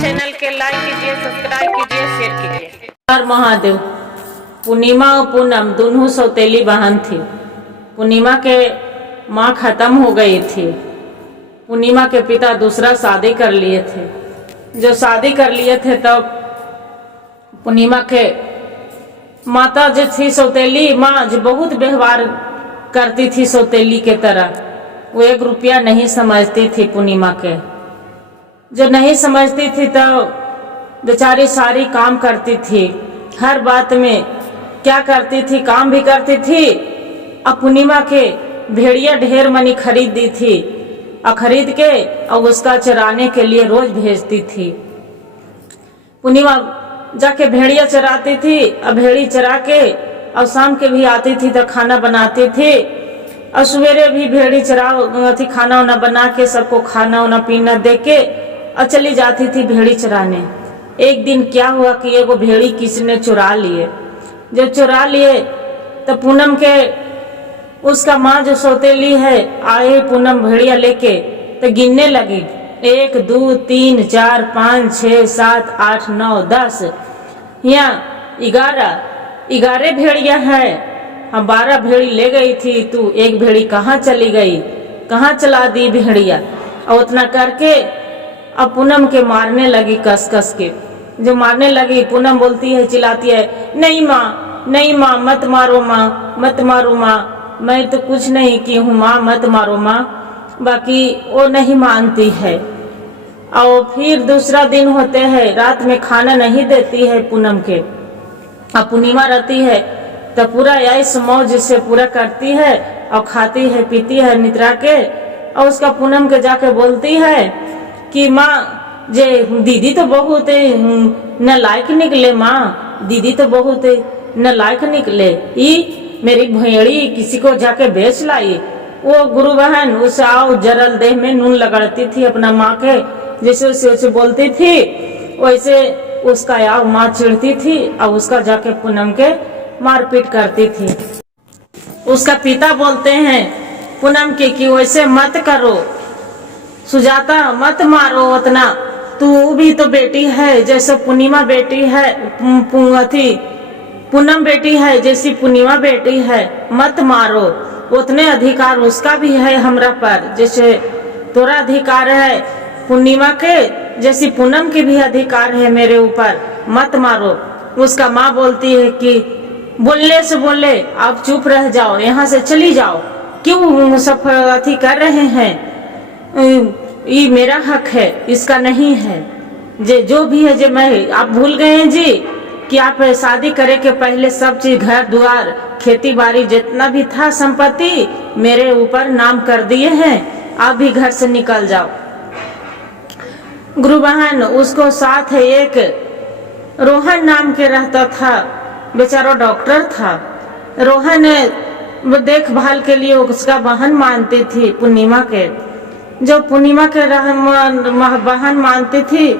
Channel के like कीजिए, subscribe कीजिए, शेयर कीजिए। हर महादेव। पूर्णिमा और पूनम दोनों सौतेली बहन थी। पूर्णिमा के माँ खत्म हो गई थी। पूर्णिमा के पिता दूसरा शादी कर लिए थे। जो शादी कर लिए थे तब पूर्णिमा के माता जो थी सौतेली माँ, जो बहुत व्यवहार करती थी सौतेली के तरह, वो 1 रुपया नहीं समझती थी पूर्णिमा के। जो नहीं समझती थी तो बेचारी सारी काम करती थी, हर बात में क्या करती थी, काम भी करती थी। अब पूर्णिमा के भेड़िया ढेर मनी खरीद दी थी और खरीद के और उसका चराने के लिए रोज भेजती थी। पूर्णिमा जाके भेड़िया चराती थी और भेड़ी चरा के और शाम के भी आती थी तो खाना बनाती थी और सवेरे भी भेड़ी चरा थी, खाना वाना बना के सबको खाना वाना पीना दे के और चली जाती थी भेड़ी चराने। एक दिन क्या हुआ कि एगो भेड़ी किसी ने चुरा लिए। जब चुरा लिए तो पूनम के उसका माँ जो सौतेली है आए पूनम भेड़िया लेके तो गिनने लगी, 1 2 3 4 5 6 7 8 9 10, यहाँ 11 भेड़िया है। हम 12 भेड़ी ले गई थी, तू 1 भेड़ी कहाँ चली गई, कहाँ चला दी भेड़िया। और उतना करके अब पूनम के मारने लगी कस कस के। जो मारने लगी पूनम बोलती है, चिल्लाती है, नहीं माँ, नहीं माँ, मत मारो माँ, मत मारो माँ, मैं तो कुछ नहीं की हूँ माँ, मत मारो माँ। बाकी वो नहीं मानती है। और फिर दूसरा दिन होते हैं, रात में खाना नहीं देती है पूनम के। अब पूर्णिमा रहती है तो पूरा ऐश मौज से पूरा करती है और खाती है पीती है निद्रा के। और उसका पूनम के जाके बोलती है कि माँ, जे दीदी तो बहुत नालायक निकले माँ, दीदी तो बहुत नालायक निकले, ई मेरी भेड़ी किसी को जाके बेच लाई। वो गुरु बहन उसे आओ जरल देह में नून लगड़ती थी अपना माँ के, जैसे उसे बोलती थी वैसे उसका याव माँ चिढ़ती थी और उसका जाके पूनम के मारपीट करती थी। उसका पिता बोलते हैं पूनम के कि वैसे मत करो सुजाता, मत मारो उतना, तू भी तो बेटी है जैसे पूर्णिमा बेटी है, पूनम बेटी है जैसी पूर्णिमा बेटी है, मत मारो। उतने अधिकार उसका भी है हमरा पर जैसे तोरा अधिकार है पूर्णिमा के, जैसी पूनम के भी अधिकार है मेरे ऊपर, मत मारो। उसका माँ बोलती है कि बोलने से बोले आप चुप रह जाओ, यहाँ से चली जाओ, क्यों सब अथी कर रहे हैं, ये मेरा हक है, इसका नहीं है। जे जो भी है जे मैं, आप भूल गए हैं जी कि आप शादी करे के पहले सब चीज घर द्वार खेती बाड़ी जितना भी था संपत्ति मेरे ऊपर नाम कर दिए हैं, आप भी घर से निकल जाओ। गुरु बहन उसको साथ है एक रोहन नाम के रहता था, बेचारा डॉक्टर था। रोहन देखभाल के लिए उसका बहन मानती थी पूर्णिमा के। जो पूर्णिमा के बहन मानती थी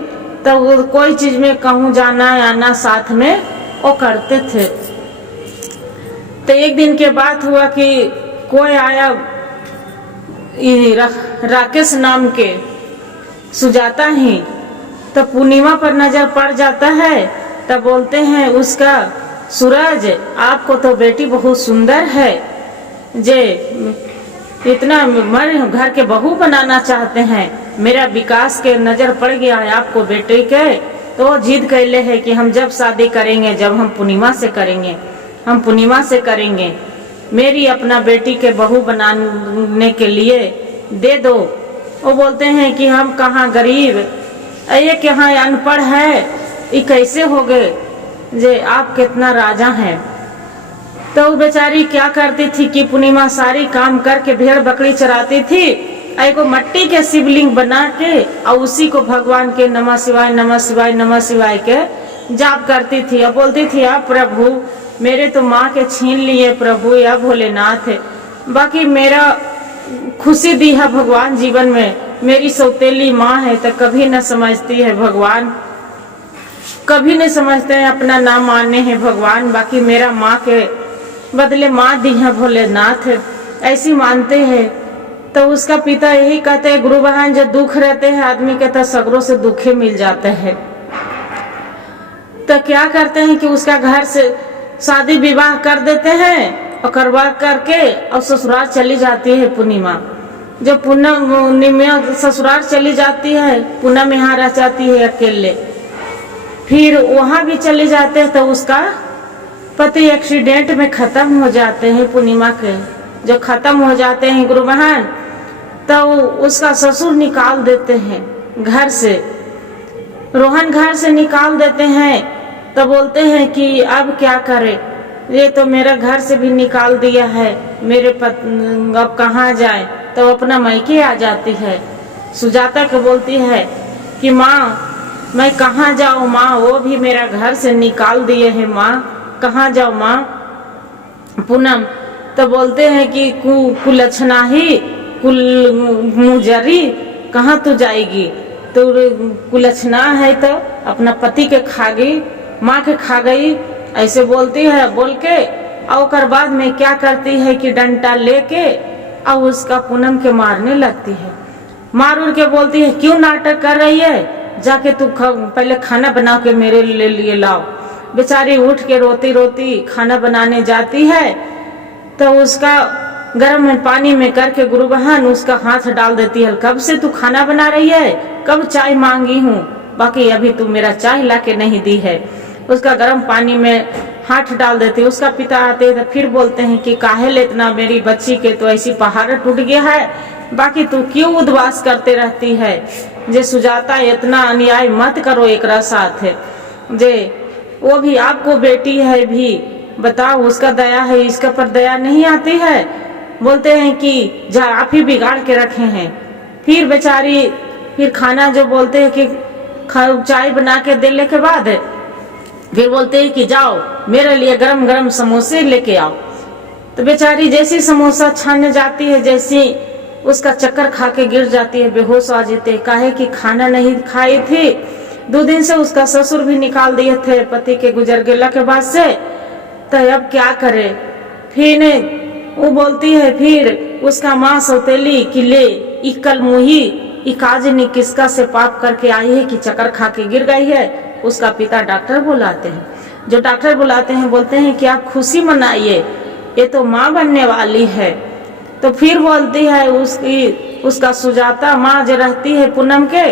तो वो कोई चीज में कहूँ जाना आना साथ में वो करते थे। तो एक दिन के बात हुआ कि कोई आया राकेश नाम के सुजाता ही, तो पूर्णिमा पर नजर पड़ जाता है। तब बोलते हैं उसका, सूरज आपको तो बेटी बहुत सुंदर है, जे इतना मर घर के बहू बनाना चाहते हैं, मेरा विकास के नजर पड़ गया है आपको बेटे के, तो जिद कैले है कि हम जब शादी करेंगे, जब हम पूर्णिमा से करेंगे, हम पूर्णिमा से करेंगे, मेरी अपना बेटी के बहू बनाने के लिए दे दो। वो बोलते हैं कि हम कहाँ गरीब, ये कहाँ अनपढ़ है, ये कैसे हो गए, जे आप कितना राजा हैं। तो बेचारी क्या करती थी कि पूर्णिमा सारी काम करके भेड़ बकरी चराती थी, एक मट्टी के शिवलिंग बना के और उसी को भगवान के नमः शिवाय नमः शिवाय नमः शिवाय के जाप करती थी। और बोलती थी, आप प्रभु मेरे तो माँ के छीन लिए प्रभु, या भोलेनाथ, बाकी मेरा खुशी दी है भगवान जीवन में, मेरी सौतेली माँ है तो कभी न समझती है भगवान, कभी नहीं समझते हैं अपना नाम मानने हैं भगवान, बाकी मेरा माँ के बदले माँ दी है भोलेनाथ, ऐसी मानते हैं। तो उसका पिता यही कहते हैं, गुरु बहन जो दुख रहते हैं आदमी के तो सगरों से दुखे मिल जाते हैं। तो क्या करते हैं कि उसका घर से शादी विवाह कर देते हैं और करवा करके और ससुराल चली जाती है पूर्णिमा। जब पूर्णिमा ससुराल चली जाती है, पूनम यहाँ रह जाती है अकेले। फिर वहां भी चले जाते हैं तो उसका पति एक्सीडेंट में खत्म हो जाते हैं पूर्णिमा के। जो खत्म हो जाते हैं गुरु बहन, तो उसका ससुर निकाल देते हैं घर से, रोहन घर से निकाल देते हैं। तो बोलते हैं कि अब क्या करे, ये तो मेरा घर से भी निकाल दिया है, मेरे अब कहाँ जाए। तो अपना मैके आ जाती है। सुजाता को बोलती है कि माँ मैं कहाँ जाऊँ माँ, वो भी मेरा घर से निकाल दिए है माँ, कहाँ जाऊँ माँ। पूनम तो बोलते हैं कि कुलछना ही कुल मुजरी, कहाँ तू जाएगी, तो कुलछना है तो अपना पति के खा गई, माँ के खा गई, ऐसे बोलती है। बोल के और बाद में क्या करती है कि डंडा लेके और उसका पूनम के मारने लगती है। मार उड़ के बोलती है क्यों नाटक कर रही है, जाके तू पहले खाना बना के मेरे लिए लाओ। बेचारी उठ के रोती रोती खाना बनाने जाती है। तो उसका गर्म पानी में करके गुरु बहन उसका हाथ डाल देती है। कब से तू खाना बना रही है, कब चाय मांगी हूँ, बाकी अभी तू मेरा चाय ला के नहीं दी है। उसका गर्म पानी में हाथ डाल देती है। उसका पिता आते तो फिर बोलते हैं कि काहे ले इतना, मेरी बच्ची के तो ऐसी पहाड़ टूट गया है, बाकी तू क्यों उद्वास करते रहती है। जे सुजाता इतना अन्याय मत करो एकरा साथ, जे वो भी आपको बेटी है भी, बताओ उसका दया है, इसका पर दया नहीं आती है। बोलते हैं कि जा आप ही बिगाड़ के रखे हैं। फिर बेचारी फिर खाना जो बोलते हैं कि चाय बना के देने के बाद फिर बोलते हैं कि जाओ मेरे लिए गरम गरम समोसे लेके आओ। तो बेचारी जैसी समोसा छानने जाती है, जैसी उसका चक्कर खा के गिर जाती है, बेहोश आ जाते हैं। काहे कि खाना नहीं खाई थी, 2 दिन से उसका ससुर भी निकाल दिए थे पति के गुजर गेला के बाद से। तो अब क्या करे, फिर वो बोलती है फिर उसका माँ सौतेली कि ले ई कल मुही ई काजनी किसका से पाप करके आई है कि चक्कर खा के गिर गई है। उसका पिता डॉक्टर बुलाते हैं। जो डॉक्टर बुलाते हैं बोलते हैं कि आप खुशी मनाइए, ये तो माँ बनने वाली है। तो फिर बोलती है उसका सुजाता माँ जो रहती है पूनम के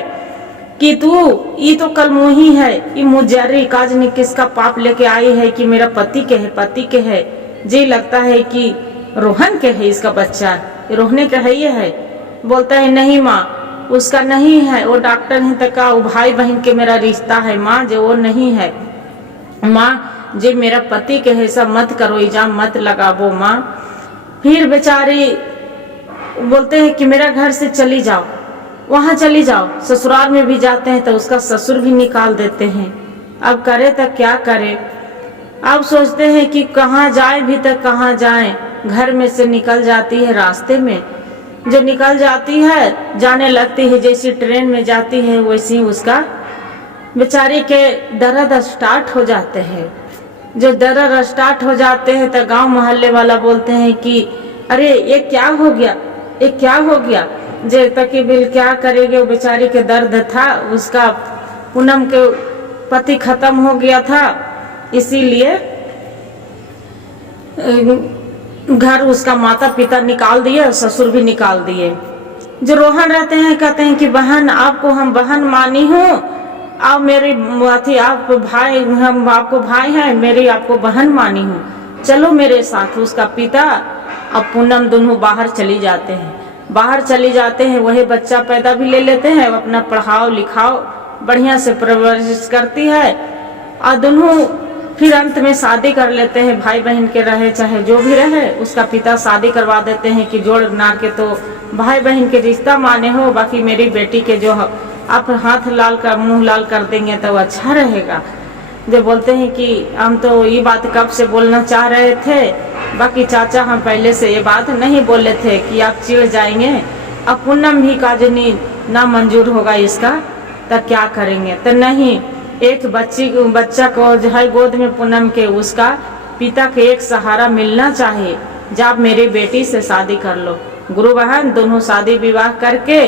कि तू ये तो कल मुही है, ये मुजरी काजनी किसका पाप लेके आई है कि मेरा पति के है। जी लगता है कि रोहन के है इसका बच्चा, रोहने का है ये है। बोलता है नहीं माँ उसका नहीं है, वो डॉक्टर है तक का भाई बहन के मेरा रिश्ता है माँ, जो वो नहीं है माँ, जे मेरा पति के है सब मत करो, इल्जाम मत लगाबो माँ। फिर बेचारी बोलते हैं कि मेरा घर से चली जाओ, वहां चली जाओ। ससुराल में भी जाते हैं तो उसका ससुर भी निकाल देते हैं। अब करे तो क्या करे, अब सोचते हैं कि कहाँ जाए भी तो कहाँ जाए। घर में से निकल जाती है, रास्ते में जो निकल जाती है जाने लगती है, जैसी ट्रेन में जाती है वैसी उसका बेचारी के दर्द स्टार्ट हो जाते हैं। जो दर्द स्टार्ट हो जाते हैं तो गांव मोहल्ले वाला बोलते हैं कि अरे ये क्या हो गया, ये क्या हो गया। जे तकी बिल क्या करेंगे, वो बेचारी के दर्द था, उसका पूनम के पति खत्म हो गया था, इसीलिए घर उसका माता पिता निकाल दिए और ससुर भी निकाल दिए। जो रोहन रहते हैं कहते हैं कि बहन आपको हम बहन मानी हूँ, आप मेरी आप भाई, हम आपको भाई हैं, मेरी आपको बहन मानी हूँ, चलो मेरे साथ। उसका पिता और पूनम दोनों बाहर चली जाते हैं। बाहर चली जाते हैं, वही बच्चा पैदा भी ले लेते हैं, अपना पढ़ाओ लिखाओ बढ़िया से परवरिश करती है और दोनों फिर अंत में शादी कर लेते हैं। भाई बहन के रहे चाहे जो भी रहे, उसका पिता शादी करवा देते हैं कि जोड़ ना के तो भाई बहन के रिश्ता माने हो, बाकी मेरी बेटी के जो आप हाथ लाल कर मुंह लाल कर देंगे तो अच्छा रहेगा। जो बोलते हैं कि हम तो ये बात कब से बोलना चाह रहे थे, बाकी चाचा हम पहले से ये बात नहीं बोले थे कि आप चिढ़ जाएंगे। अब पूनम भी काजनी ना मंजूर होगा इसका, तब क्या करेंगे। तो नहीं, एक बच्चा को जो है गोद में पूनम के, उसका पिता के एक सहारा मिलना चाहिए। जब मेरी बेटी से शादी कर लो, गुरु बहन दोनों शादी विवाह करके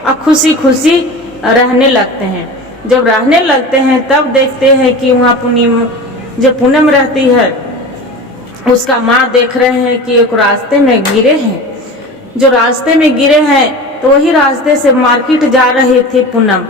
और खुशी खुशी रहने लगते हैं। जब रहने लगते हैं तब देखते हैं कि वहाँ जो पूनम रहती है उसका माँ देख रहे हैं कि एक रास्ते में गिरे हैं। जो रास्ते में गिरे हैं तो वही रास्ते से मार्केट जा रही थी पूनम,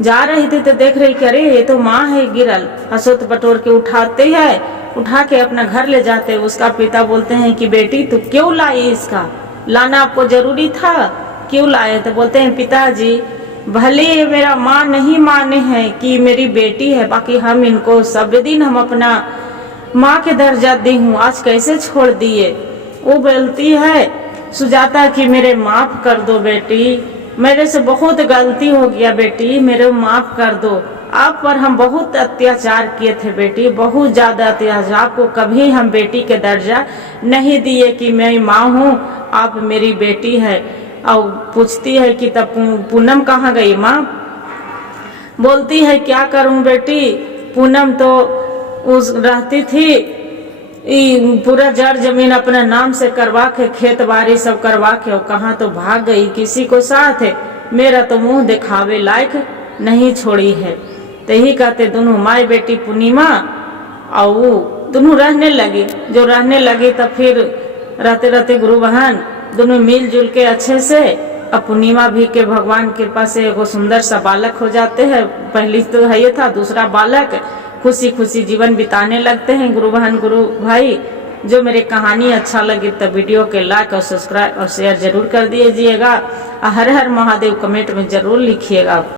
जा रही थी तो देख रही कि अरे ये तो माँ है गिरल। हसोत बटोर के उठाते हैं, उठा के अपना घर ले जाते हैं। उसका पिता बोलते हैं कि बेटी तू क्यों लाई, इसका लाना आपको जरूरी था, क्यों लाए? तो बोलते हैं पिताजी भले मेरा माँ नहीं माने हैं कि मेरी बेटी है, बाकी हम इनको सब दिन हम अपना माँ के दर्जा दी हूँ, आज कैसे छोड़ दिए? वो बोलती है सुजाता कि मेरे माफ कर दो बेटी, मेरे से बहुत गलती हो गया बेटी, मेरे माफ कर दो। आप पर हम बहुत अत्याचार किए थे बेटी, बहुत ज्यादा अत्याचार। आपको कभी हम बेटी के दर्जा नहीं दिए कि मैं माँ हूँ, आप मेरी बेटी है। और पूछती है कि तब पूनम कहाँ गई? माँ बोलती है क्या करूं बेटी, पूनम तो उस रहती थी पूरा जड़ जमीन अपना नाम से करवा के, खेत बाड़ी सब करवा के, कहाँ तो भाग गई किसी को साथ है, मेरा तो मुंह दिखावे लायक नहीं छोड़ी है। तो यही कहते दोनों माई बेटी पूर्णिमा और वो दोनों रहने लगी। जो रहने लगी तब फिर रहते रहते गुरु बहन दोनों मिलजुल के अच्छे से, अब पूर्णिमा भी के भगवान की कृपा से एगो सुंदर सा बालक हो जाते हैं। पहली तो है ये था, दूसरा बालक, खुशी खुशी जीवन बिताने लगते हैं। गुरु बहन गुरु भाई, जो मेरे कहानी अच्छा लगे तो वीडियो के लाइक और सब्सक्राइब और शेयर जरूर कर दीजिएगा। हर हर महादेव कमेंट में जरूर लिखिएगा।